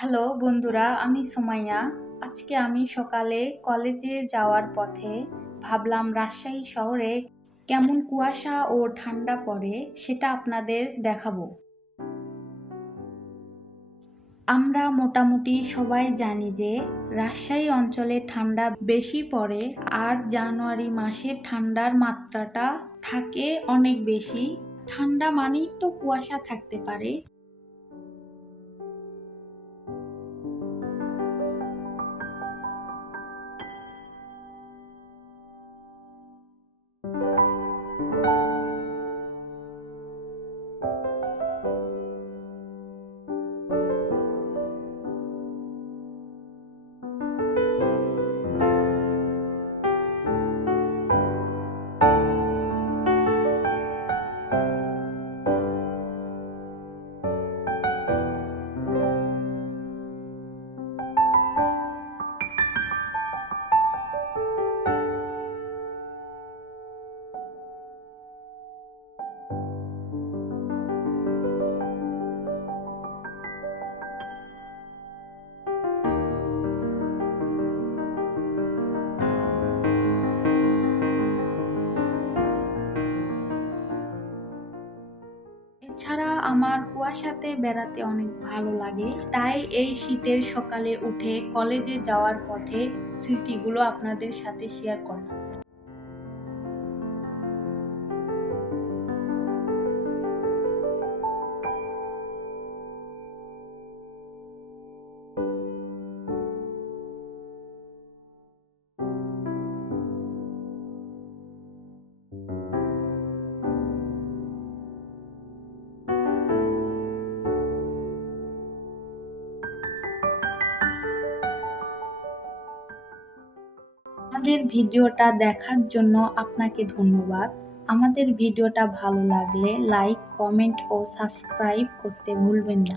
Hello বন্ধুরা, আমি সুমাইয়া। আজকে আমি সকালে কলেজে যাওয়ার পথে ভাবলাম রাজশাহী শহরে কেমন কুয়াশা ও ঠান্ডা পড়ে সেটা আপনাদের দেখাবো। আমরা মোটামুটি সবাই জানি যে রাজশাহী অঞ্চলে ঠান্ডা বেশি পড়ে, আর জানুয়ারি মাসে ঠান্ডার মাত্রাটা থাকে অনেক বেশি। ঠান্ডা মানেই তো কুয়াশা থাকতে পারে। এছাড়া আমার কুয়াশাতে বেড়াতে অনেক ভালো লাগে, তাই এই শীতের সকালে উঠে কলেজে যাওয়ার পথে স্মৃতিগুলো আপনাদের সাথে শেয়ার করলাম। আমাদের ভিডিওটা দেখার জন্য আপনাকে ধন্যবাদ। আমাদের ভিডিওটা ভালো লাগলে লাইক, কমেন্ট ও সাবস্ক্রাইব করতে ভুলবেন না।